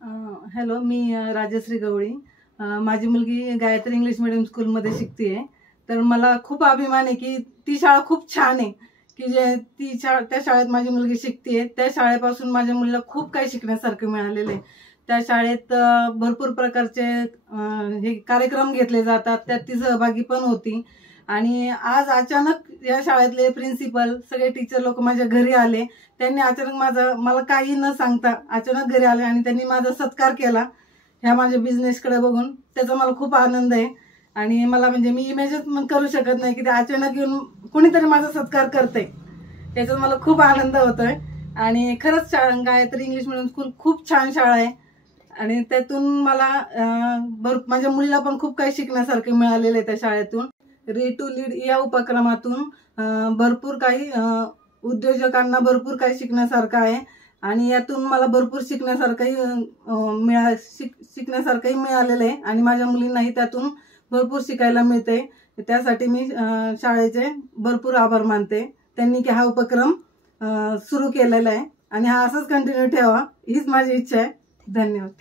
Hello, मी राजश्री गवळी. माझी मुलगी Gayatri English medium स्कूलमध्ये शिकते. तर मला खूप अभिमान आहे की ती शाळा खूप छान आहे, की जे त्या शाळेत माझी मुलगी शिकते. त्या शाळेपासून माझ्या मुलीला खूप काही शिकण्यासारखं मिळालेलं आहे. त्या शाळेत भरपूर प्रकारचे हे कार्यक्रम घेतले जातात, त्यात ती सहभागी पण होती. आणि आज अचानक या शाळेतले प्रिन्सिपल सगळे टीचर लोक माझ्या घरी आले. त्यांनी अचानक मला काही न सांगता अचानक घरी आले आणि त्यांनी माझा सत्कार केला ह्या माझ्या बिझनेसकडे बघून. त्याचा मला खूप आनंद आहे. आणि मला म्हणजे मी इमॅजिन पण करू शकत नाही की ते अचानक येऊन कुणीतरी माझा सत्कार करते. त्याच्यात मला खूप आनंद होतोय. आणि खरंच गायत्री इंग्लिश मीडियम स्कूल खूप छान शाळा आहे. आणि त्यातून मला माझ्या मुलीला पण खूप काही शिकण्यासारखं मिळालेलं आहे त्या शाळेतून. री टू लीड या उपक्रमातून भरपूर काही उद्योजकांना भरपूर काही शिकण्यासारखं आहे. आणि यातून मला भरपूर शिकण्यासारखंही मिळालेलं आहे. आणि माझ्या मुलींनाही त्यातून भरपूर शिकायला मिळते. त्यासाठी मी शाळेचे भरपूर आभार मानते. त्यांनी हा उपक्रम सुरू केलेला आहे आणि हा असंच कंटिन्यू ठेवा हीच माझी इच्छा आहे. धन्यवाद.